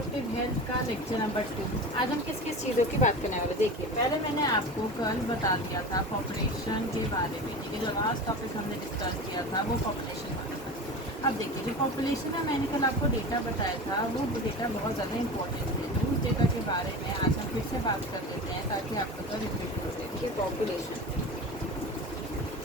Reproductive health का lecture number 2। आज हम किस किस चीज़ों की बात करने वाले। देखिए, पहले मैंने आपको कल बता दिया था पॉपुलेशन के बारे में, ठीक है। जो लास्ट टॉपिक हमने डिस्कस किया था वो पॉपुलेशन वाला था। अब देखिए, जो पॉपुलेशन है, मैंने कल आपको डेटा बताया था, वो डेटा बहुत ज़्यादा इंपॉर्टेंट है। तो उस डेटा के बारे में आज हम फिर से बात कर लेते हैं ताकि आपको तो रिपीट हो जाए, ठीक है। पॉपुलेशन,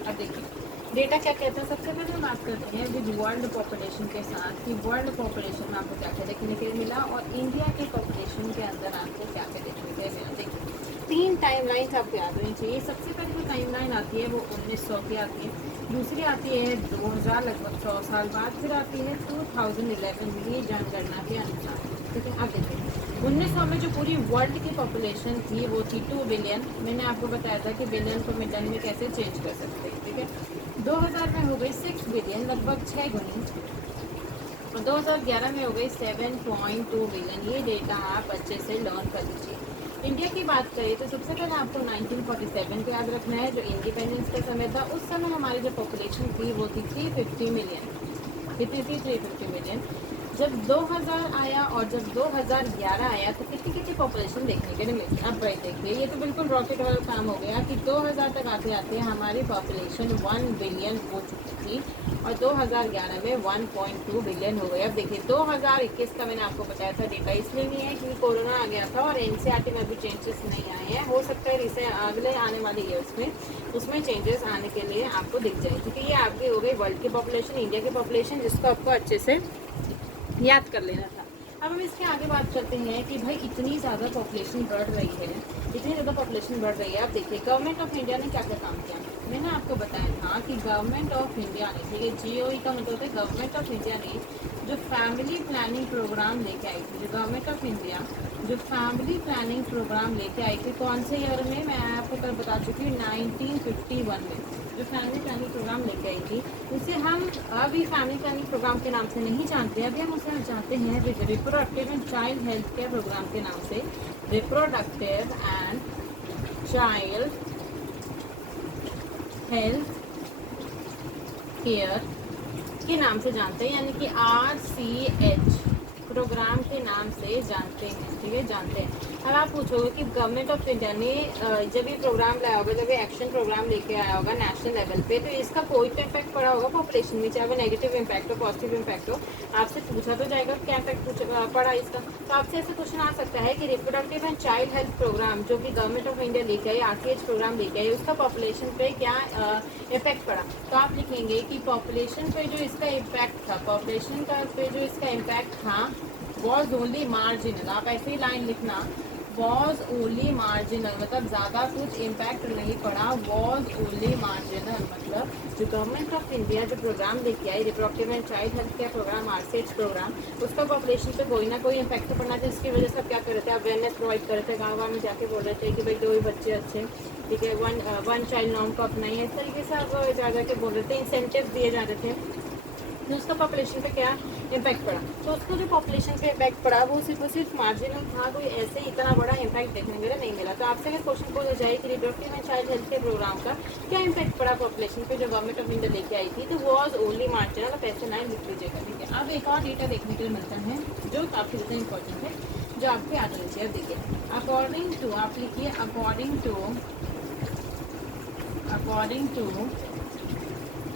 अब देखिए डेटा क्या कहता है। सबसे पहले हम बात करते हैं विद वर्ल्ड पॉपुलेशन के साथ कि वर्ल्ड पॉपुलेशन में आपको क्या क्या देखने के लिए मिला और इंडिया के पॉपुलेशन के अंदर आपको क्या क्या देखने के लिए मिला। देखिए, 3 टाइमलाइंस आपको याद होनी चाहिए। सबसे पहले जो टाइमलाइन आती है वो 1900 की आती है, दूसरी आती है 2000 लगभग 100 साल बाद, फिर आती है 2011 की जनगणना के अनुसार, ठीक है। अब देखिए 1900 में जो पूरी वर्ल्ड की पॉपुलेशन थी वो थी 2 बिलियन। मैंने आपको बताया था कि बिलियन को मिलियन में कैसे चेंज कर सकते हैं, ठीक है। 2000 में हो गई 6 बिलियन, लगभग 6 गुनी, और 2011 में हो गई 7.2 बिलियन। ये डेटा आप अच्छे से लर्न कर लीजिए। इंडिया की बात करें तो सबसे पहले आपको 1947 को याद रखना है, जो इंडिपेंडेंस का समय था। उस समय हमारी जो पॉपुलेशन थी वो थी 350 मिलियन। कितनी थी? 350 मिलियन। जब 2000 आया और जब 2011 आया तो कितनी कितनी पॉपुलेशन देखने के लिए मिली। अब भाई देखिए, ये तो बिल्कुल रॉकेट वाला काम हो गया कि 2000 तक आते आते हमारी पॉपुलेशन 1 बिलियन हो चुकी थी और 2011 में 1.2 बिलियन हो गई। अब देखिए 2021 का मैंने आपको बताया था डेटा इसलिए नहीं है क्योंकि कोरोना आ गया था और एनसीईआरटी में अभी चेंजेस नहीं आए हैं। हो सकता है इसे अगले आने वाले ईयर्स में उसमें चेंजेस आने के लिए आपको दिख जाए, क्योंकि ये आपकी हो गई वर्ल्ड की पॉपुलेशन, इंडिया की पॉपुलेशन, जिसको आपको अच्छे से याद कर लेना था। अब हम इसके आगे बात करते हैं कि भाई इतनी ज़्यादा पॉपुलेशन बढ़ रही है, इतनी ज़्यादा पॉपुलेशन बढ़ रही है। अब देखिए गवर्नमेंट ऑफ इंडिया ने क्या क्या काम किया। मैंने आपको बताया था कि गवर्नमेंट ऑफ इंडिया ने, ठीक है, जीओई का मतलब है गवर्नमेंट ऑफ इंडिया ने जो फैमिली प्लानिंग प्रोग्राम लेके आई थी, जो गवर्नमेंट ऑफ इंडिया जो फैमिली प्लानिंग प्रोग्राम लेके आई थी, कौन से ईयर में, मैं आपको कल बता चुकी हूँ 1951 में जो फैमिली प्लानिंग प्रोग्राम लेके आई थी, उसे हम अभी फैमिली प्लानिंग प्रोग्राम के नाम से नहीं जानते। अभी हम उसे जानते हैं reproductive and child health care programme के नाम से। Reproductive and child health care के नाम से जानते हैं, यानी कि RCH प्रोग्राम के नाम से जानते हैं, ठीक है, जानते हैं। अब आप पूछोगे कि गवर्नमेंट ऑफ इंडिया ने जब ये प्रोग्राम लाया होगा, जब ये एक्शन प्रोग्राम लेके आया होगा नेशनल लेवल पे, तो इसका कोई तो इम्पैक्ट पड़ा होगा पॉपुलेशन में, चाहे वो नेगेटिव इम्पैक्ट हो पॉजिटिव इम्पैक्ट हो। आपसे पूछा तो जाएगा क्या इम्पैक्ट पड़ा इसका। तो आपसे ऐसे क्वेश्चन आ सकता है कि reproductive and child health programme जो कि गवर्नमेंट ऑफ इंडिया लेके आई, RCH प्रोग्राम लेके आई, उसका पॉपुलेशन पे क्या इफेक्ट पड़ा। तो आप लिखेंगे कि पॉपुलेशन पे जो इसका इम्पैक्ट था, पॉपुलेशन का पे जो इसका इम्पैक्ट था वॉज ओनली मार्जिनल। आप ऐसे ही लाइन लिखना, वॉज ओनली मार्जिनल, मतलब ज़्यादा कुछ इम्पैक्ट नहीं पड़ा। वॉज ओनली मार्जिनल मतलब जो गवर्नमेंट ऑफ इंडिया जो प्रोग्राम लेके आई, reproductive and child health care program, RCH program, उसका पॉपुलेशन पे कोई ना कोई इम्पैक्ट तो पड़ना था, जिसकी वजह से आप क्या कर रहे थे, अवेयरनेस प्रोवाइड कर रहे थे, गाँव में जाके बोल रहे थे कि भाई 2 ही बच्चे अच्छे, ठीक है, वन चाइल्ड नॉर्म को अपनाइए, इस तरीके से आप जा के बोल रहे थे, इंसेंटिव दिए जा रहे थे। तो उसका पॉपुलेशन पे क्या इम्पैक्ट पड़ा। तो उसको जो पॉपुलेशन पे इम्पैक्ट पड़ा वो सिर्फ और सिर्फ मार्जिनल था, कोई ऐसे इतना बड़ा इम्पैक्ट देखने के लिए नहीं मिला। तो आपसे अगर क्वेश्चन पूछा जाए कि reproductive and child health care programme का क्या इम्पैक्ट पड़ा पॉपुलेशन पे जो गवर्नमेंट ऑफ इंडिया लेके आई थी, तो वॉज ओनली मार्जिनल। आप ऐसे लाइन लिख लीजिएगा, ठीक है। अब एक और डेटा देखने के लिए मिलता है जो काफ़ी ज़्यादा इंपॉर्टेंट है, जो आपको याद होना चाहिए। अब देखिए, अकॉर्डिंग टू, आप लिखिए अकॉर्डिंग टू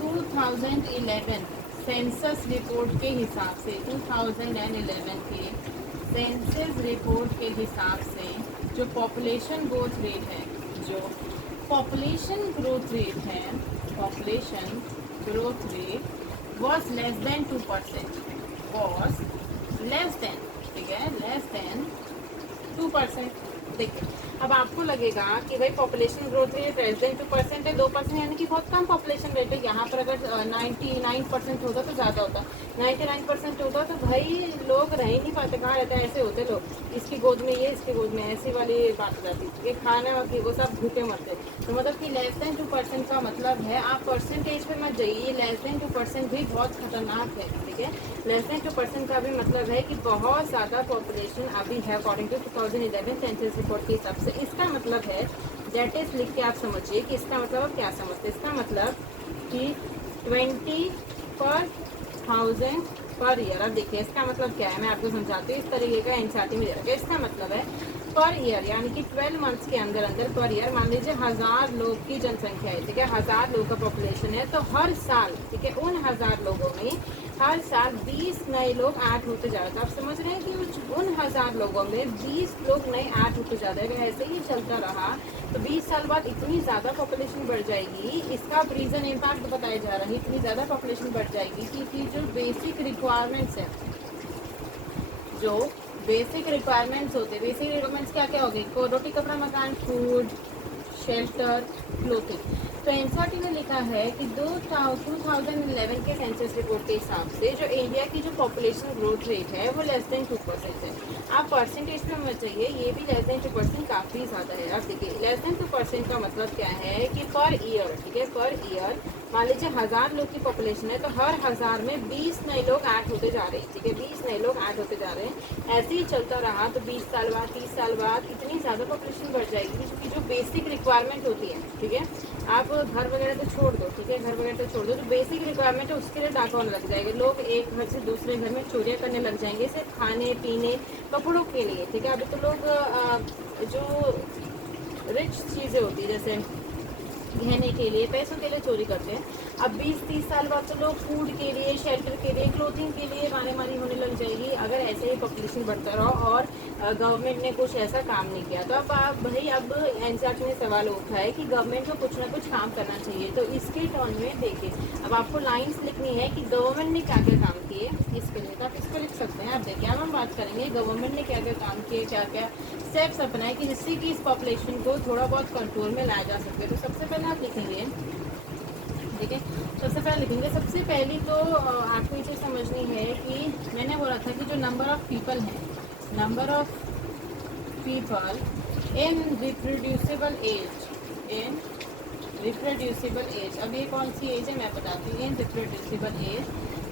2011 सेंसस रिपोर्ट के हिसाब से, 2011 के सेंसस रिपोर्ट के हिसाब से जो पॉपुलेशन ग्रोथ रेट है, जो पॉपुलेशन ग्रोथ रेट है, population growth rate was less than 2%, was less than, ठीक है, लेस देन 2%। देखिए, अब आपको लगेगा कि भाई population growth rate less than 2% है, 2% यानी कि बहुत कम पॉपुलेशन रेट है। यहाँ पर अगर 99% होता तो ज़्यादा होता, 99% होता तो भाई लोग रह ही नहीं पाते, कहाँ रहते हैं, ऐसे होते लोग, इसकी गोद में ये, इसकी गोद में ऐसी वाली बात हो जाती है, खाने वाली वो सब भूखे मरते। तो मतलब कि लेस देन 2% का मतलब है, आप परसेंटेज पे मत जाइए, लेस देन 2% भी बहुत खतरनाक है, ठीक है। लेस देन 2% का भी मतलब है कि बहुत ज़्यादा पॉपुलेशन अभी है अकॉर्डिंग टू 2011 सेंसस रिपोर्ट के हिसाब से। इसका मतलब है, दैट इज लिख के आप समझिए कि इसका मतलब आप क्या समझते हैं। इसका मतलब कि 20 पर 1000 पर ईयर। अब देखिए इसका मतलब क्या है, मैं आपको समझाती हूँ। इस तरीके का एनसीईआरटी में दे रखा है। इसका मतलब है पर ईयर यानी कि 12 मंथ्स के अंदर अंदर पर ईयर, मान लीजिए 1000 लोग की जनसंख्या है, ठीक है, 1000 लोग का पॉपुलेशन है, तो हर साल, ठीक है, उन 1000 लोगों में हर साल 20 नए लोग ऐड होते जा रहे हैं। आप समझ रहे हैं कि उन 1000 लोगों में 20 लोग नए ऐड होते जा रहे हैं। अगर ऐसे ही चलता रहा तो 20 साल बाद इतनी ज़्यादा पॉपुलेशन बढ़ जाएगी। इसका रीज़न इम्पैक्ट बताया जा रहा है, इतनी ज़्यादा पॉपुलेशन बढ़ जाएगी कि जो बेसिक रिक्वायरमेंट्स हैं, जो बेसिक रिक्वायरमेंट्स होते हैं, बेसिक रिक्वायरमेंट्स क्या क्या हो गई, रोटी कपड़ा मकान, फूड, शेल्टर, क्लोथिंग। तो एनसीईआरटी ने लिखा है कि 2011 के सेंसस रिपोर्ट के हिसाब से जो इंडिया की जो पॉपुलेशन ग्रोथ रेट है वो लेस देन 2% है। आप परसेंटेज में मत चाहिए, ये भी लेस देन 2% काफ़ी ज़्यादा है। आप देखिए लेस देन 2% का मतलब क्या है कि पर ईयर, ठीक है, पर ईयर मान लीजिए 1000 लोग की पॉपुलेशन है तो हर 1000 में 20 नए लोग ऐड होते जा रहे हैं, ठीक है, 20 नए लोग ऐड होते जा रहे हैं। ऐसे ही चलता रहा तो 20 साल बाद, 30 साल बाद इतनी ज़्यादा पॉपुलेशन बढ़ जाएगी क्योंकि जो बेसिक रिक्वायरमेंट होती है, ठीक है, आप घर वगैरह तो छोड़ दो, ठीक है, घर वगैरह तो छोड़ दो, जो बेसिक रिक्वायरमेंट है उसके लिए डाका होने लग जाएगा। लोग एक घर से दूसरे घर में चोरियाँ करने लग जाएंगे सिर्फ खाने पीने कपड़ों के लिए, ठीक है। अभी तो लोग जो रिच चीज़ें होती है जैसे गहने के लिए, पैसों के लिए चोरी करते हैं। अब 20-30 साल बाद तो लोग फूड के लिए, शेल्टर के लिए, क्लोथिंग के लिए मारामारी होने लग जाएगी अगर ऐसे ही पॉपुलेशन बढ़ता रहा और गवर्नमेंट ने कुछ ऐसा काम नहीं किया। तो अब आप भाई, अब एनसीईआरटी ने सवाल उठा है कि गवर्नमेंट को कुछ ना कुछ काम करना चाहिए। तो इसके टर्न में देखिए, अब आपको लाइन्स लिखनी है कि गवर्नमेंट ने क्या क्या काम किए इसके लिए, तो आप इसको लिख सकते हैं। आप देखिए, अब हम बात करेंगे गवर्नमेंट ने क्या क्या काम किए, क्या क्या स्टेप्स अपनाए कि जिससे कि इस पॉपुलेशन को थोड़ा बहुत कंट्रोल में लाया जा सके। तो सबसे पहले आप लिखेंगे, ठीक है, सबसे पहले लिखेंगे, सबसे पहली तो आपको ये चीज़ समझनी है कि मैंने बोला था कि जो नंबर ऑफ़ पीपल है, number of people in reproducible age, in reproducible age, अब ये कौन सी एज है मैं बताती हूँ। इन रिप्रोड्यूसिबल एज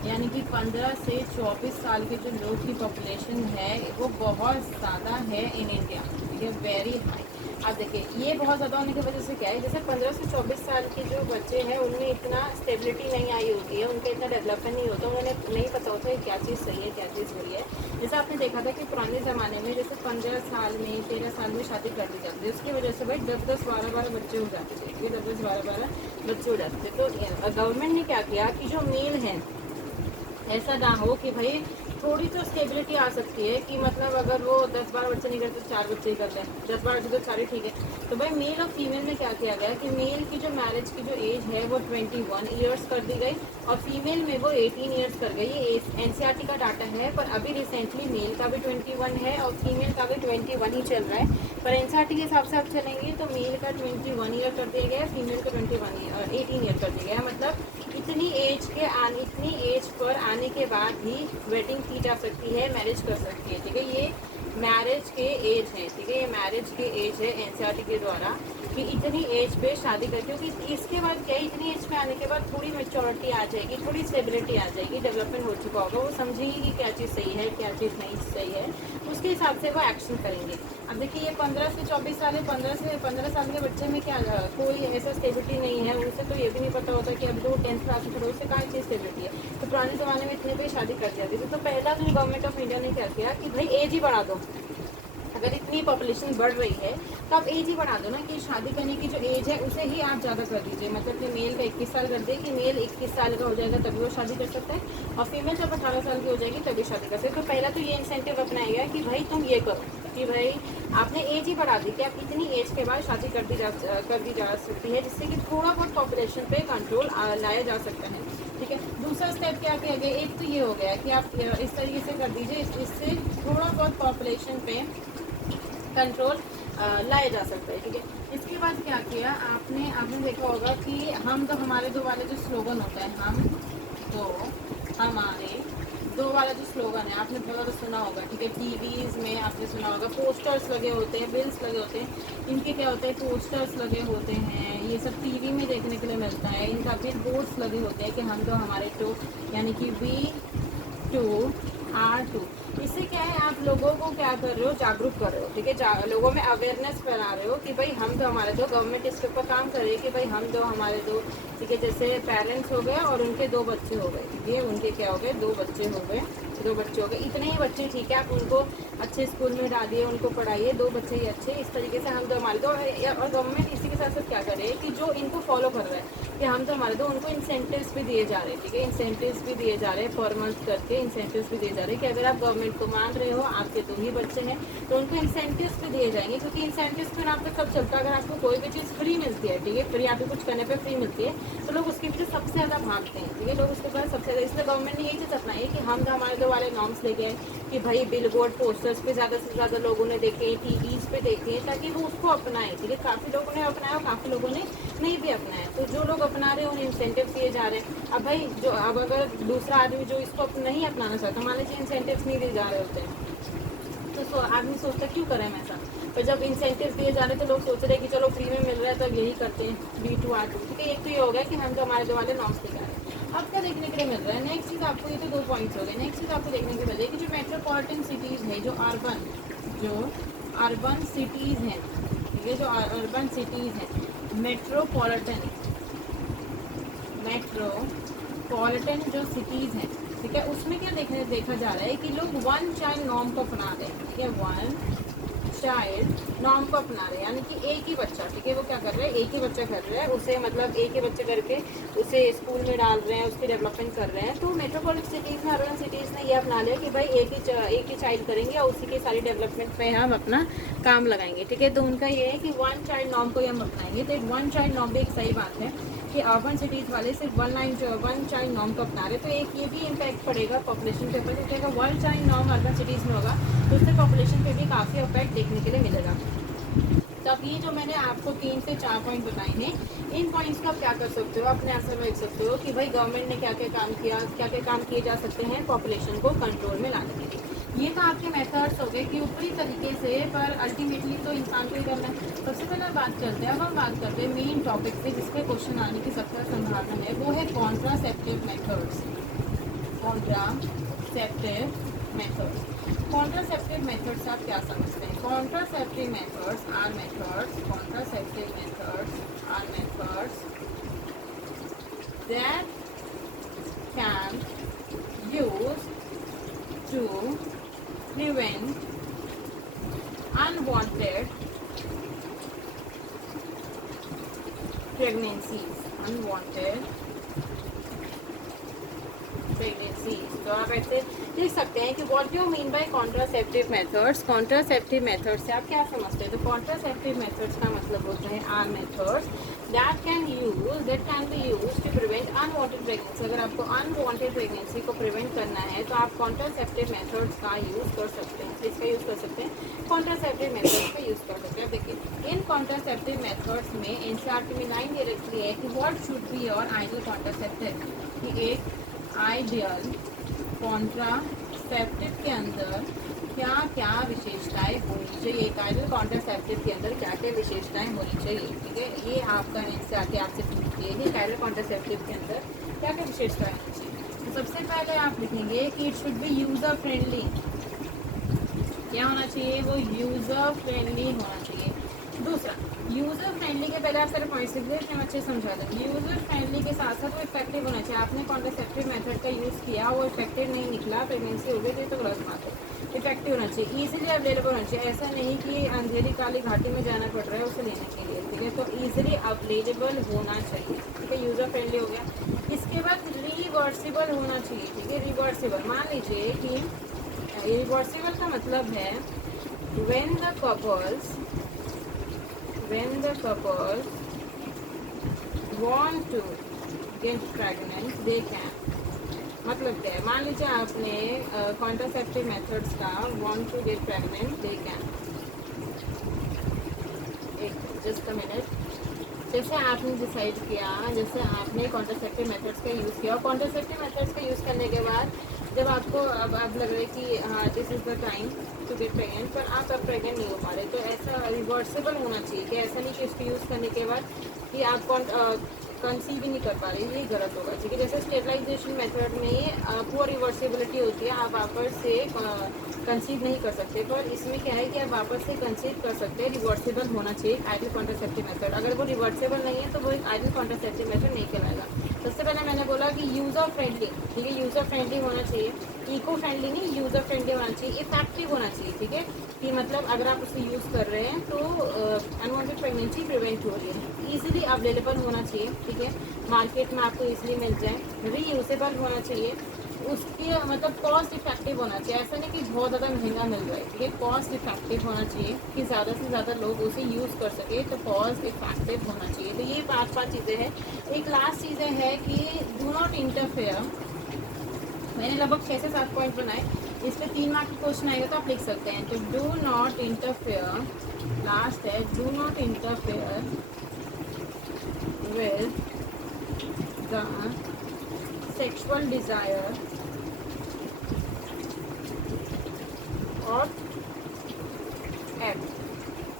यानी कि 15 से 24 साल के जो लोग की पॉपुलेशन है वो बहुत ज़्यादा है इन इंडिया, ठीक है, वेरी हाई। अब देखिए ये बहुत ज़्यादा होने की वजह से क्या है, जैसे 15 से 24 साल के जो बच्चे हैं उनमें इतना स्टेबिलिटी नहीं आई होती है, उनका इतना डेवलपमेंट नहीं होता, उन्हें नहीं पता होता है क्या चीज़ सही है क्या चीज़ बुरी है। जैसे आपने देखा था कि पुराने ज़माने में जैसे 15 साल में 13 साल में शादी कर दी जाती थी, उसकी वजह से भाई 10-10 12-12 बच्चे हो जाते थे, 10-10 12-12 बच्चे हो जाते थे। तो गवर्नमेंट ने क्या किया कि जो मेल हैं ऐसा ना हो कि भाई थोड़ी तो स्टेबिलिटी आ सकती है कि मतलब अगर वो 10-12 बच्चे नहीं करते तो 4 बच्चे ही करते हैं, 10-12 बच्चे तो 4 ही ठीक है। तो भाई मेल और फीमेल में क्या किया गया कि मेल की जो मैरिज की जो एज है वो 21 ईयर्स कर दी गई और फीमेल में वो 18 ईयर्स कर गई। ये एनसीईआरटी का डाटा है, पर अभी रिसेंटली मेल का भी 21 है और फीमेल का भी 21 ही चल रहा है। पर एनसीईआरटी के हिसाब से आप चलेंगे तो मेल का 21 ईयर कर दिया गया है, फीमेल का 18 ईयर कर दिया गया है। मतलब इतनी एज पर आने के बाद ही वेडिंग की जा सकती है, मैरिज कर सकती है, ठीक है। ये मैरिज के एज है, ठीक है, ये मैरिज के एज है एनसीईआरटी के द्वारा कि इतनी एज पे शादी कर, क्योंकि इसके बाद क्या, इतनी एज पे आने के बाद थोड़ी मैच्योरिटी आ जाएगी, थोड़ी स्टेबिलिटी आ जाएगी, डेवलपमेंट हो चुका होगा, वो समझेंगे कि क्या चीज़ सही है क्या चीज़ नहीं सही है, उसके हिसाब से वो एक्शन करेंगे। अब देखिए ये 15 से 24 साल है, 15 साल के बच्चे में क्या कोई ऐसा स्टेबिलिटी नहीं है, उनसे तो ये भी नहीं पता होता कि अभी तो वो 10th क्लास में पढ़ो, उससे कहाँ चीज़ स्टेबिलिटी है। तो पुराने ज़माने में इतने पे शादी कर जाती थी। तो पहला तो गवर्नमेंट ऑफ इंडिया ने क्या किया कि भाई एज ही बढ़ा दो, अगर इतनी पॉपुलेशन बढ़ रही है तो आप एज ही बढ़ा दो ना, कि शादी करने की जो एज है उसे ही आप ज़्यादा कर दीजिए। मतलब कि मेल का 21 साल कर दिए कि मेल 21 साल का हो जाएगा तभी वो शादी कर सकता है और फीमेल जब 18 साल की हो जाएगी तभी शादी कर सकते। तो पहला तो ये इंसेंटिव अपनाया गया कि भाई तुम ये करो कि भाई आपने एज ही बढ़ा दी कि आप इतनी एज के बाद शादी कर दी जा सकती है, जिससे कि थोड़ा बहुत पॉपुलेशन पे कंट्रोल लाया जा सकता है, ठीक है। दूसरा स्टेप क्या किया गया, एक तो ये हो गया कि आप इस तरीके से कर दीजिए, इससे थोड़ा बहुत पॉपुलेशन पे कंट्रोल लाया जा सकता है, ठीक है। इसके बाद क्या किया आपने देखा होगा कि हम तो हमारे दो वाले जो स्लोगन होता है, हम तो हमारे दो वाला जो स्लोगन है आपने बहुत सुना होगा, ठीक है। टीवीज़ में आपने सुना होगा, पोस्टर्स लगे होते हैं, बिल्स लगे होते हैं, इनके क्या होते हैं, पोस्टर्स लगे होते हैं, ये सब टीवी में देखने के लिए मिलता है। इनका बिल बोर्ड्स लगे होते हैं कि हम तो हमारे टू यानी कि V2R2। इससे क्या है, आप लोगों को क्या कर रहे हो, जागरूक कर रहे हो, ठीक है, लोगों में अवेयरनेस फैला रहे हो कि भाई हम दो, हमारे दो, गवर्नमेंट इसके ऊपर काम कर रही है कि भाई हम दो, हमारे दो, ठीक है, जैसे पेरेंट्स हो गए और उनके 2 बच्चे हो गए, ठीक है, उनके क्या हो गए, 2 बच्चे हो गए, 2 बच्चे हो गए, इतने ही बच्चे, ठीक है, आप उनको अच्छे स्कूल में डालिए, उनको पढ़ाइए, 2 बच्चे ही अच्छे, इस तरीके से हम दो, हमारे दो, और गवर्नमेंट इसी के साथ साथ क्या करे कि जो इनको फॉलो कर रहा है कि हम तो हमारे दो, उनको इंसेंटिव्स भी दिए जा रहे हैं, ठीक है, इंसेंटिव्स भी दिए जा रहे हैं, पर मंथ करके इंसेंटिव्स भी दिए जा रहे हैं कि अगर आप गवर्नमेंट को मान रहे हो, आपके 2 ही बच्चे हैं, तो उनको इंसेंटिव्स भी दिए जाएंगे, क्योंकि इंसेंटिव्स में आपको कब चलता है, अगर आपको कोई भी चीज़ फ्री मिलती है, ठीक है, फ्री आपको कुछ करने पर फ्री मिलती है, तो लोग उसके पीछे सबसे ज़्यादा भागते हैं, ठीक है, लोग उसके बाद सबसे ज़्यादा, इसलिए गवर्नमेंट ने यही चीज़ अपनाई है कि हम तो हमारे दो वाले नॉर्म्स लेके आए कि भाई बिल बोर्ड पोस्टर्स पे ज़्यादा से ज़्यादा लोगों ने देखे, टीवीज़ पे देखे, ताकि वो उसको अपनाएं, ठीक है, काफ़ी लोगों ने अपनाया और काफ़ी लोगों ने नहीं भी अपनाया, तो जो लोग अपना रहे हैं उन्हें इंसेंटिव्स दिए जा रहे हैं। अब भाई जो, अब अगर दूसरा आदमी जो इसको नहीं अपनाना चाहता, मान लीजिए इंसेंटिव्स नहीं दिए जा रहे होते हैं, तो आदमी सोचता क्यों करें हम ऐसा, पर जब इंसेंटिव्स दिए जा रहे हैं तो लोग सोच रहे हैं कि चलो फ्री में मिल रहा है तो अब यही करते हैं, B2R2, ठीक है, एक तो ये हो गया कि हम तो हमारे दो वाले नॉर्म्स लेकर आ रहे हैं। अब क्या देखने के लिए मिल रहा है, नेक्स्ट चीज़ आपको, ये तो 2 पॉइंट्स हो गए, नेक्स्ट चीज़ आपको देखने के लिए मिल रही है कि जो मेट्रोपॉलिटन सिटीज़ है, जो अर्बन सिटीज़ हैं, ठीक है, जो अर्बन सिटीज़ हैं, मेट्रोपॉलिटन जो सिटीज़ हैं, ठीक है, उसमें क्या देखा जा रहा है कि लोग 1 चाइल्ड नॉर्म को अपना रहे हैं, ठीक है, 1 चाइल्ड नॉर्म को अपना रहे हैं, यानी कि एक ही बच्चा, ठीक है, वो क्या कर रहे हैं, एक ही बच्चा कर रहे हैं, उसे मतलब एक ही बच्चे करके उसे स्कूल में डाल रहे हैं, उसकी डेवलपमेंट कर रहे हैं। तो मेट्रोपॉलिटन सिटीज़ में, अर्बन सिटीज़ ने ये अपना लिया कि भाई एक ही चाइल्ड करेंगे और उसी की सारी डेवलपमेंट में हम अपना काम लगाएंगे, ठीक है, तो उनका ये है कि 1 चाइल्ड नॉर्म को ही हम अपनाएंगे। तो 1 चाइल्ड नॉर्म भी एक सही बात है कि अर्बन सिटीज़ वाले सिर्फ 1 चाइल्ड नॉर्म को अपना रहे, तो एक ये भी इम्पैक्ट पड़ेगा पॉपुलेशन के ऊपर, क्योंकि अगर 1 चाइल्ड नॉर्म अर्बन सिटीज़ में होगा तो उससे पॉपुलेशन पे भी काफ़ी इफेक्ट देखने के लिए मिलेगा। तो अब ये जो मैंने आपको 3 से 4 पॉइंट बताए हैं, इन पॉइंट्स को आप क्या कर सकते हो, अपने आंसर में लिख सकते हो कि भाई गवर्नमेंट ने क्या क्या काम किया, क्या क्या काम किए जा सकते हैं पॉपुलेशन को कंट्रोल में लाने के लिए। ये तो आपके मेथड्स हो गए कि ऊपरी तरीके से, पर अल्टीमेटली तो इंसान को ही करना है। सबसे पहले बात करते हैं, अब हम बात करते हैं मेन टॉपिक से जिसपे क्वेश्चन आने की सबसे संभावना है, वो है कॉन्ट्रासेप्टिव मेथड्स। कॉन्ट्रासेप्टिव मेथड्स आप क्या समझते हैं? Contraceptive methods are methods that can use to prevent unwanted pregnancies. तो आप ऐसे देख सकते हैं कि what do you mean by contraceptive methods. Contraceptive methods से आप क्या समझते हैं? तो कॉन्ट्रासेप्टिव मेथड्स का मतलब होता है are methods that can be use to prevent unwanted pregnancy. अगर आपको अनवांटेड प्रेगनेंसी को प्रिवेंट करना है तो आप कॉन्ट्रासेप्टिव मेथड्स का यूज़ कर सकते हैं। इसका यूज़ कर सकते हैं, कॉन्ट्रासेप्टिव मेथड्स का यूज़ कर सकते हैं। देखिए इन कॉन्ट्रासेप्टिव मेथड्स में एनसीईआरटी में 9 ये रखी है कि what should be your ideal contraceptive, कि एक आइडियल कॉन्ट्रासेप्टिव के अंदर क्या क्या विशेषताएं होनी चाहिए, एक आइडियल कॉन्ट्रासेप्टिव के अंदर क्या क्या विशेषताएं होनी चाहिए। ठीक है, ये आपका एनसीईआरटी आपसे पूछती है कि आइडियल कॉन्ट्रासेप्टिव के अंदर क्या क्या विशेषताएं होनी चाहिए। तो सबसे पहले आप लिखेंगे कि it should be user friendly. क्या होना चाहिए? वो यूज़र फ्रेंडली होना चाहिए। दूसरा, यूज़र फ्रेंडली के पहले आप सारे पॉइंट्स लिख दें, मैं अच्छे समझा दें। यूज़र फ्रेंडली के साथ साथ वो इफेक्टिव होना चाहिए। आपने कॉन्ट्रासेप्टिव मेथड का यूज़ किया, वो इफेक्टिव नहीं निकला, प्रेगनेंसी हो गई तो गलत बात है। इफेक्टिव होना चाहिए, ईजिली अवेलेबल होना चाहिए। ऐसा नहीं कि अंधेरी काली घाटी में जाना पड़ रहा है उसे लेने के लिए। ठीक है, तो ईजिली अवेलेबल होना चाहिए। ठीक है, यूज़र फ्रेंडली हो गया। इसके बाद रिवर्सिबल होना चाहिए। ठीक है, रिवर्सिबल, मान लीजिए कि रिवर्सिबल का मतलब है when the couples want to get pregnant they can। मतलब क्या है? मान लीजिए आपने कॉन्ट्रासेप्टिव मेथड्स का want to get pregnant they can। एक जस्ट अ मिनट, जैसे आपने डिसाइड किया, जैसे आपने कॉन्ट्रासेप्टिव मेथड्स का यूज़ किया, कॉन्ट्रासेप्टिव मेथड्स का यूज़ करने के बाद जब आपको अब लग रहा है कि हाँ this is the time to get pregnant, पर आप अब प्रेगनेंट नहीं हो पा रहे, तो ऐसा रिवर्सिबल होना चाहिए कि ऐसा नहीं कि इसको यूज़ करने के बाद कि आप कंसीव ही नहीं कर पा रही, ये गलत होगा, ठीक है। जैसे स्टेबलाइजेशन मेथड में पुअर रिवर्सिबिलिटी होती है, आप वापस से कंसीव नहीं कर सकते, पर इसमें क्या है कि आप वापस से कंसीव कर सकते हैं, रिवर्सिबल होना चाहिए आइडियल कॉन्ट्रासेप्टिव मेथड। अगर वो रिवर्सिबल नहीं है तो वो एक आइडियल कॉन्ट्रासेप्टिव मेथड नहीं कहलाएगा। सबसे पहले मैंने बोला कि यूज़र फ्रेंडली, ठीक है, यूज़र फ्रेंडली होना चाहिए, इको फ्रेंडली नहीं, यूज़र फ्रेंडली होना चाहिए, इफेक्टिव होना चाहिए, ठीक है, कि मतलब अगर आप उसे यूज़ कर रहे हैं तो अनवांटेड प्रेगनेंसी प्रिवेंट हो रही है, ईजिली अवेलेबल होना चाहिए, ठीक है, मार्केट में आपको ईजिली मिल जाए, रीयूजेबल होना चाहिए, उसके मतलब कॉस्ट इफेक्टिव होना चाहिए, ऐसा नहीं कि बहुत ज़्यादा महंगा मिल रहा है, ठीक है, कॉस्ट इफेक्टिव होना चाहिए कि ज़्यादा से ज़्यादा लोग उसे यूज़ कर सके, तो कॉस्ट इफेक्टिव होना चाहिए। तो ये पाँच चीज़ें हैं। एक लास्ट चीज़ें है कि डू नॉट इंटरफेयर, मैंने लगभग 6 से 7 पॉइंट बनाए, इस पर 3 मार्क का क्वेश्चन आएगा तो आप लिख सकते हैं। तो डू नॉट इंटरफेयर, लास्ट है, do not interfere with the sexual desire और एक्ट,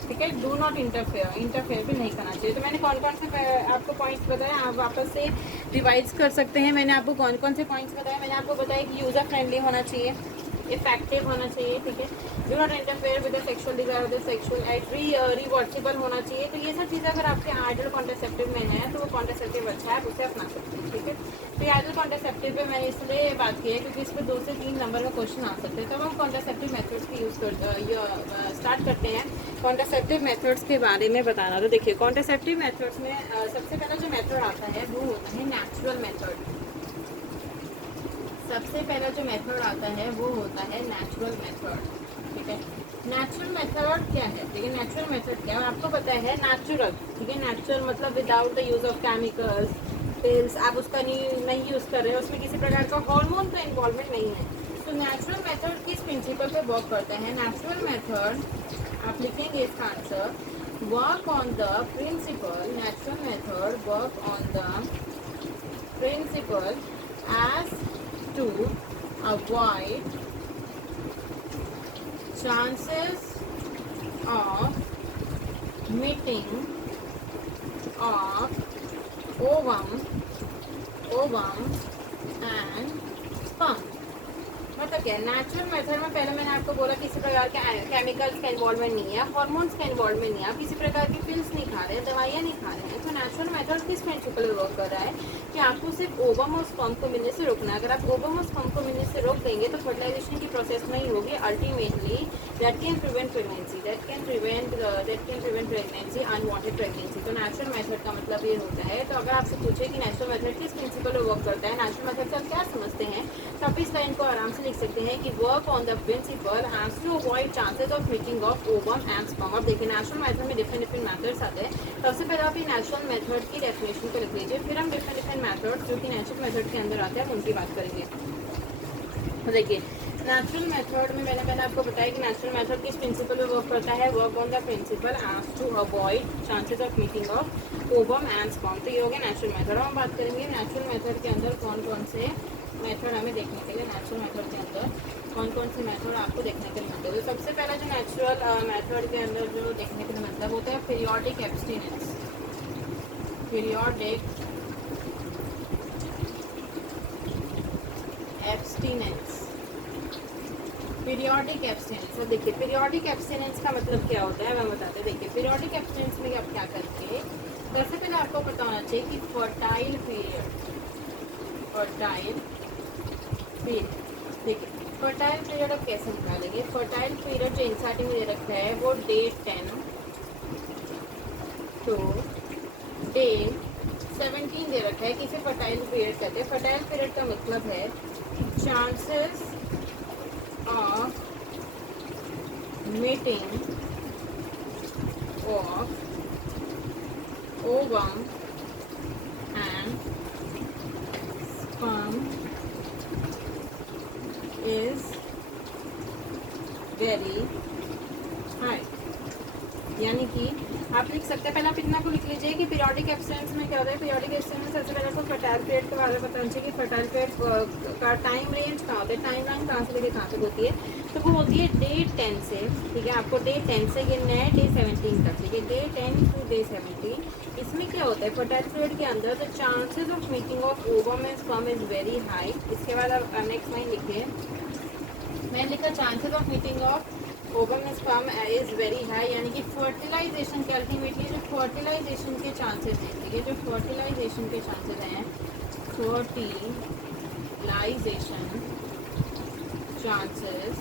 ठीक है, डू नॉट इंटरफेयर भी नहीं करना चाहिए। तो मैंने कौन कौन से आपको पॉइंट्स बताए, आप वापस से रिवाइज कर सकते हैं। मैंने आपको कौन कौन से पॉइंट्स बताए, मैंने आपको बताया कि यूज़र फ्रेंडली होना चाहिए, इफेक्टिव होना चाहिए, ठीक है, do not interfere with the sexual desire with sexual act, reversible होना चाहिए। तो ये सब चीज़ें अगर आपके आइडियल कॉन्ट्रासेप्टिव में है तो वो कॉन्ट्रासेप्टिव अच्छा है, आप उसे अपना सकते हैं, ठीक है। तो ये आइडियल कॉन्ट्रासेप्टिव पे मैंने इसलिए बात की है क्योंकि इस पर 2 से 3 नंबर में क्वेश्चन आ सकते हैं। तो हम कॉन्ट्रासेप्टिव मेथड्स की यूज़ कर स्टार्ट करते हैं कॉन्ट्रासेप्टिव मेथड्स के बारे में बताना। तो देखिए कॉन्ट्रासेप्टिव मेथड्स में सबसे पहला जो मेथड आता है वो होता है नेचुरल मेथड। सबसे पहला जो मेथड आता है वो होता है नेचुरल मेथड, ठीक है। नेचुरल मेथड क्या है, ठीक है, नेचुरल मेथड क्या है आपको पता है, नेचुरल, ठीक है, नेचुरल मतलब without the use of chemicals, pills, आप उसका नहीं यूज़ कर रहे हैं, उसमें किसी प्रकार का हार्मोन का इन्वॉल्वमेंट नहीं है। तो नेचुरल मेथड किस प्रिंसिपल पे वर्क करता है, नेचुरल मेथड आप लिखेंगे इसका answer, work on the principle, natural method work on the principle as to avoid chances of meeting of ovum and sperm। मतलब क्या नेचुरल मेथड में पहले मैंने आपको बोला किसी प्रकार के केमिकल्स का इन्वॉल्वमेंट नहीं है, हार्मोन्स का इन्वॉल्वमेंट नहीं है, आप किसी प्रकार की पिल्स नहीं खा रहे हैं, दवाइयाँ नहीं खा रहे हैं। तो नेचुरल मेथड किस प्रिंसिपल पर वर्क कर रहा है कि आपको सिर्फ ओवम और स्पर्म को मिलने से रोकना है। अगर आप ओवम और स्पर्म को मिलने से रोक देंगे तो फर्टिलाइजेशन की प्रोसेस नहीं होगी, ultimately that can prevent pregnancy, that can prevent pregnancy, unwanted pregnancy. तो नेचुरल मेथड का मतलब ये होता है। तो अगर आपसे पूछे कि नेचुरल मेथड किस प्रिंसिपल पर वर्क करता है, नेचुरल मेथड से आप क्या समझते हैं, तो आप इस लाइन को आराम से लिख सकते हैं कि work on the principle as to avoid chances of meeting of ovum and sperm. अब देखिए नेचुरल मेथड में डिफरेंट मेथड्स आते हैं। सबसे पहले आप ये नेचुरल मेथड की डेफिनेशन को लिख लीजिए, फिर हम डिफरेंट मेथड जो कि नेचुरल मेथड के अंदर आते हैं उनकी बात करेंगे। तो देखिए नेचुरल मेथड में मैंने आपको बताया कि नेचुरल मेथड किस प्रिंसिपल पे वर्क करता है, work on the principle as to avoid chances of meeting of ovum and sperm. तो ये हो गया नेचुरल मेथड। हम बात करेंगे नेचुरल मेथड के अंदर कौन कौन से मेथड हमें देखने के लिए, नेचुरल मेथड के अंदर कौन कौन से मेथड आपको देखने के लिए मिलते हैं। तो सबसे पहला जो नेचुरल मेथड के अंदर जो देखने के लिए मतलब होता है periodic abstinence, periodic abstinence, periodic abstinence. तो देखिए पीरियोडिक एब्सटिनेंस का मतलब क्या होता है मैं बताते हैं। देखिए पीरियोडिक एब्सटिनेंस में आप क्या करेंगे, सबसे पहले आपको पता होना चाहिए कि फर्टाइल पीरियड, देखिए फर्टाइल पीरियड आप कैसे निकालेंगे। फर्टाइल पीरियड जो एनसीईआरटी में दे रखा है वो डे 10 तो डे 17 दे रखा है कि इसे फर्टाइल पीरियड कहते हैं। फर्टाइल पीरियड का मतलब है chances of meeting of ovum and sperm is very high, यानी कि आप लिख सकते हैं, पहले आप इतना को लिख लीजिए कि पीरियोडिक एब्सेंस में क्या होता है। पीरियोडिक एब्सेंस में सबसे पहले आपको फर्टाइल पीरियड के बारे में बताना चाहिए कि फर्टाइल पीरियड का टाइम रेंज कहाँ होता है, टाइम लाइन कहाँ से लेकर कहाँ तक होती है। तो वो होती है डे 10 से, ठीक है, आपको डे 10 से गिनना है डे 17 तक, ठीक है, डे 10 टू डे 17। इसमें क्या होता है फर्टाइल पीरियड के अंदर, the chances of meeting of ovum and sperm is very high. इसके बाद आप नेक्स्ट लाइन लिखिए, मैंने लिखा chances of meeting of ovum and sperm is very high, यानी कि फर्टिलाइजेशन के अल्टीमेटली जो फर्टिलाइजेशन के चांसेस हैं, ठीक है, जो फर्टिलाइजेशन के चांसेस हैं, fertilization chances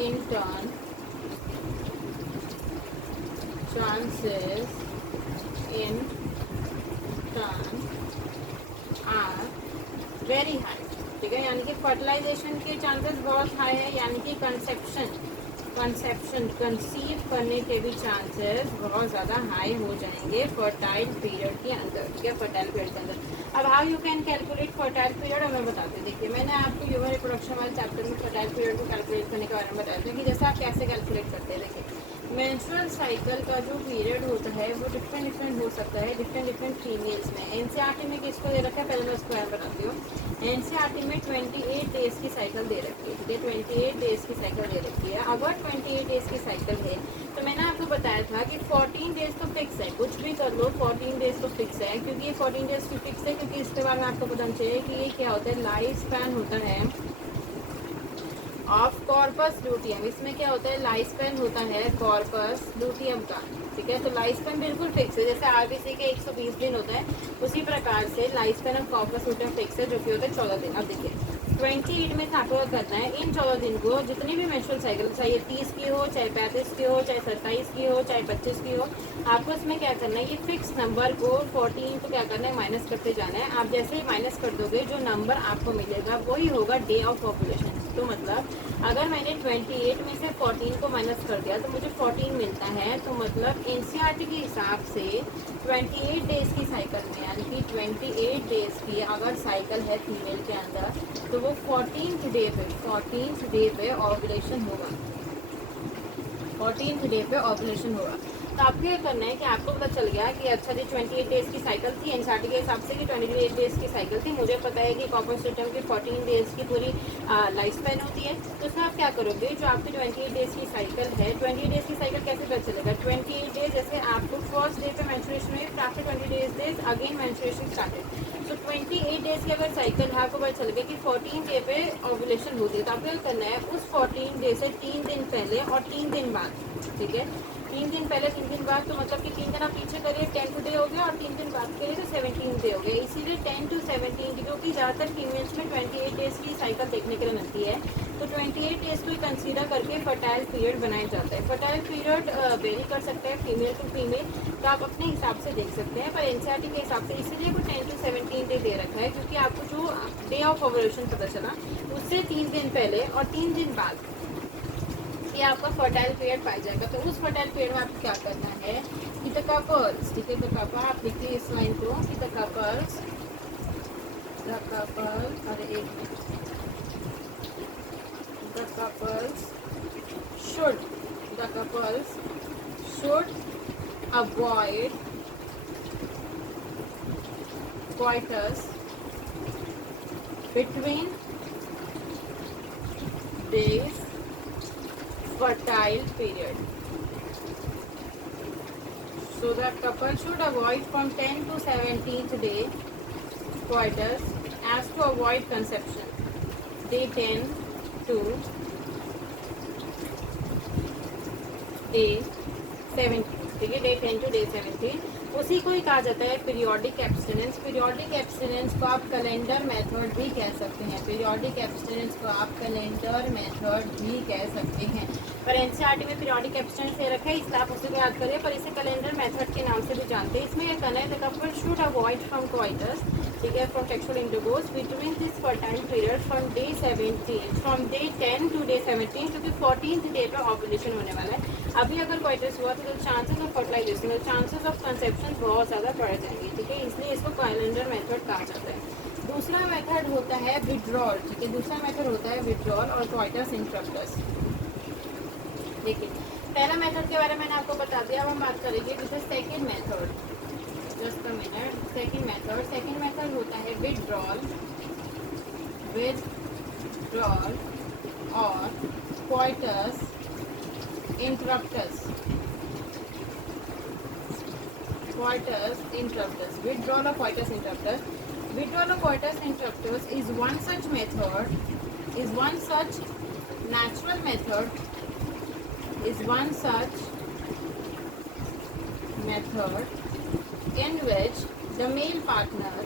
in turn chances in turn are very high, ठीक है, यानी कि फर्टिलाइजेशन के चांसेस बहुत हाई है, यानी कि कंसेप्शन कंसीव करने के भी चांसेस बहुत ज़्यादा हाई हो जाएंगे फर्टाइल पीरियड के अंदर, ठीक है, फर्टाइल पीरियड के अंदर। अब how you can calculate fertile period हमें बताते हैं। देखिए मैंने आपको ह्यूमन रिप्रोडक्शन वाले चैप्टर में फर्टाइल पीरियड को कैलकुलेट करने के बारे में बताया था कि जैसे आप कैसे कैलकुलेट करते हैं। देखिए मेंस्ट्रुअल साइकिल का जो पीरियड होता है वो डिफरेंट हो सकता है डिफरेंट फीमेल्स में। एनसीईआरटी में किसको दे रखा है, पहले मैं उसको बारे में बताती हूँ। एनसीईआरटी में 28 डेज की साइकिल दे रखी है, ठीक है, 28 डेज की साइकिल दे रखी है। अगर 28 डेज की साइकिल है तो मैंने आपको बताया था कि 14 डेज तो फिक्स है, कुछ भी कर लो 14 डेज तो फिक्स है। क्योंकि ये 14 डेज की फिक्स है क्योंकि इसके बारे में आपको पता चाहिए कि ये क्या होता है, लाइफ स्पैन होता है ऑफ कॉर्पस लूटियम। इसमें क्या होता है, लाइफ स्पैन होता है कॉर्पस लूटियम का, ठीक है। तो लाइफ स्पैन बिल्कुल फिक्स है, जैसे आरबीसी के 120 दिन होता है उसी प्रकार से life span of corpus luteum fix है, जो कि होता है 14 दिन। अब देखिए 28 में आपको करना है, इन 14 दिन को जितनी भी मेंस्ट्रुअल साइकिल, चाहे 30 की हो, चाहे 35 की हो, चाहे 27 की हो, चाहे 25 की हो, आपको इसमें क्या करना है, ये फिक्स नंबर को 14 को क्या करना है, माइनस करते जाना है। आप जैसे ही माइनस कर दोगे जो नंबर आपको मिलेगा वही होगा डे ऑफ पॉपुलेशन। तो मतलब अगर मैंने 28 में से 14 को माइनस कर दिया तो मुझे 14 मिलता है। तो मतलब एनसीईआरटी के हिसाब से 28 डेज की साइकिल में, यानी कि 28 डेज की अगर साइकिल है फीमेल के अंदर, तो वो 14th डे पे ओव्यूलेशन होगा, 14th डे पे ओव्यूलेशन होगा। तो आपको क्या करना है कि आपको पता चल गया कि अच्छा जी 28 डेज की साइकिल थी एनसीईआरटी के हिसाब से कि 28 डेज की साइकिल थी। मुझे पता है कि कॉर्पस लूटियम की 14 डेज की पूरी लाइफ स्पैन होती है। तो उसमें आप क्या करोगे, जो आपकी 28 डेज की साइकिल है, 28 डेज की साइकिल कैसे पता चलेगा, 28 डेज जैसे आपको फर्स्ट डे पे मेंस्ट्रुएशन हुई, after 28 days again menstruation started. तो 28 डेज की अगर साइकिल है आपको पता चलेगा कि 14 डे पे ओव्यूलेशन होती है। तो आपको क्या करना है, उस 14 डे से 3 दिन पहले और 3 दिन बाद, ठीक है, 3 दिन पहले 3 दिन बाद, तो मतलब कि 3 दिन आप पीछे करिए 10th डे हो गया और 3 दिन बाद के लिए तो 17th डे हो गया। इसीलिए 10 to 17 क्योंकि ज़्यादातर फीमेल्स में 28 डेज की साइकिल देखने के लिए मिलती है, तो 28 डेज को कंसीडर करके फर्टाइल पीरियड बनाया जाता है। फर्टाइल पीरियड वेरी कर सकता है फीमेल टू फीमेल, तो आप अपने हिसाब से देख सकते हैं, पर एनसीईआरटी के हिसाब से इसीलिए वो 10 to 17 डे दे रखा है क्योंकि आपको जो डे ऑफ ओव्यूलेशन पता चला उससे 3 दिन पहले और 3 दिन बाद ये आपका फर्टाइल पीरियड पाया जाएगा। तो उस फर्टाइल पीरियड में आपको क्या करना है कि द कपल्स, ठीक है, द कपल, आप लिखिए इस लाइन को कि द कपल्स, अरे एक minute, the couples should avoid coitus between days fertile period. So the couple should avoid from 10 to 17th day coitus as to avoid conception. Day 10 to day 17, ठीक है, day 10 to day 17 उसी को ही कहा जाता है periodic abstinence. Periodic abstinence को आप calendar method भी कह सकते हैं, पीरियोडिक एब्स्टिनेंस को आप कैलेंडर मेथड भी कह सकते हैं। पर एनसीईआरटी में पीरियोडिक एब्स्टिनेंस दे रखा है इसलिए आप उसे याद करिए, पर इसे कैलेंडर मेथड के नाम से भी जानते हैं। इसमें यह कहना है the couple should avoid from coitus, ठीक है, from sexual intercourse between this fertile period from day 10 to day 17 क्योंकि 14th डे पे ओव्यूलेशन होने वाला है। अभी अगर coitus हुआ तो chances of fertilization, chances of conception बहुत ज़्यादा बढ़ जाएंगे, ठीक है, इसलिए इसको कैलेंडर मेथड कहा जाता है। दूसरा मेथड होता है विड्रॉल, ठीक है, दूसरा मेथड होता है विड्रॉल और coitus interruptus। देखिए पहला मेथड के बारे में मैंने आपको बता दिया। अब हम बात करेंगे with the second method. Just a minute. Second method होता है विथड्रॉल और coitus interruptus. Withdrawal of coitus interruptus. Withdrawal of coitus interruptus is one such natural method in which the male partner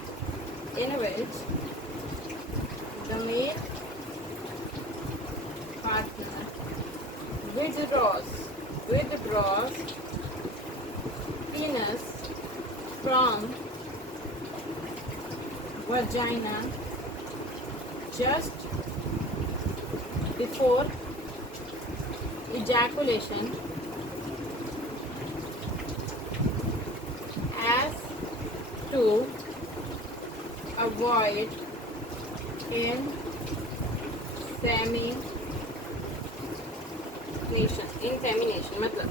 withdraws penis from vagina just before ejaculation as to avoid insemination। मतलब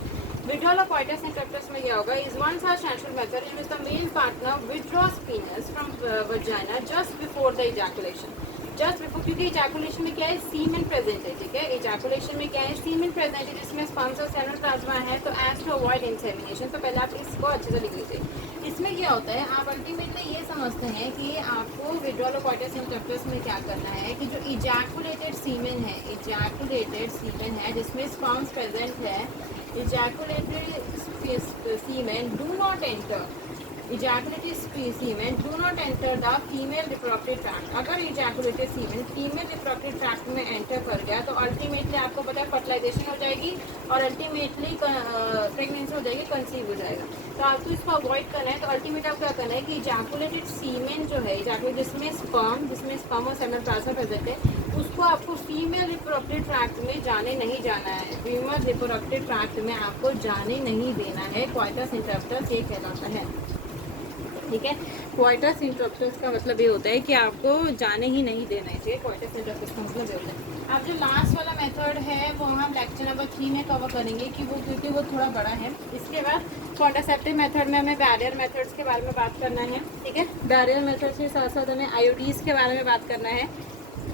withdrawal of coitus interruptus में क्या होगा? is one such natural method in which the male partner withdraws penis from vagina just before the ejaculation। क्योंकि ejaculation में क्या है? semen present है, ठीक है। ejaculation में क्या है? semen present है, जिसमें sperms और seminal plasma है। तो as to avoid insemination, तो पहले आप इसको अच्छे से लिख लीजिए। इसमें क्या होता है, आप अल्टीमेटली ये समझते हैं कि आपको withdrawal of coitus interruptus में क्या करना है कि जो ejaculated semen है जिसमें sperms present है, ejaculated semen do not enter the female reproductive tract। अगर ejaculated semen female reproductive tract में एंटर कर गया तो अल्टीमेटली आपको पता है फर्टिलाइजेशन हो जाएगी और अल्टीमेटली प्रेगनेंसी हो जाएगी, कंसीव हो जाएगा। तो आपको इसको अवॉइड करना है। तो अल्टीमेट आप क्या करना है कि ejaculated semen जो है, जिसमें स्पर्म और सेमिनल प्लाज्मा प्रेजेंट है, उसको आपको फीमेल रिप्रोडक्टिव ट्रैक्ट में जाने नहीं जाना है। फीमेल रिप्रोडक्टिव ट्रैक्ट में आपको जाने नहीं देना है। कोइटस इंटरप्टस ये कहलाता है, ठीक है। कोइटस इंटरप्टस का मतलब ये होता है कि आपको जाने ही नहीं देना चाहिए। कोइटस इंटरप्टस का मतलब ये होता है। अब जो लास्ट वाला मेथड है वो हम लेक्चर नंबर 3 में कवर करेंगे क्योंकि वो थोड़ा बड़ा है। इसके बाद कॉन्ट्रासेप्टिव मेथड में हमें बैरियर मेथड्स के बारे में बात करना है, ठीक है। बैरियर मेथड के साथ साथ हमें आईओडीज के बारे में बात करना है।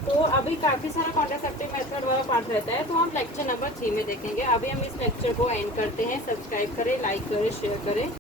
तो अभी काफ़ी सारा कॉन्ट्रासेप्टिव मेथड वाला पार्ट रहता है, तो हम लेक्चर नंबर 3 में देखेंगे। अभी हम इस लेक्चर को एंड करते हैं। सब्सक्राइब करें, लाइक करें, शेयर करें।